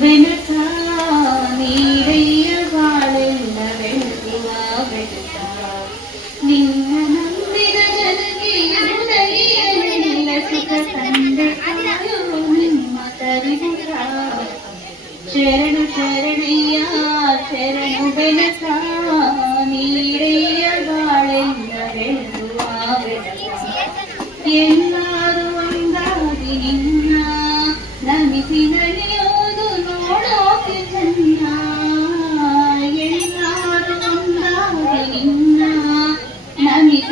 വെളുത്ത നീടയ്യ വാളെന്ന വെളുത്ത വെളുത്ത നിന്ന നന്ദിര ജനകീയ സുഖ തന്റെ നിമ്മ തരുക ശരണ ശരണയ്യ ശരണ വെളുത്ത നീടയ്യ വാളെന്ന വെളുത്ത വെളുത്ത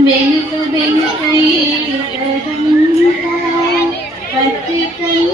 వెలుక వెలుక పత్రికలు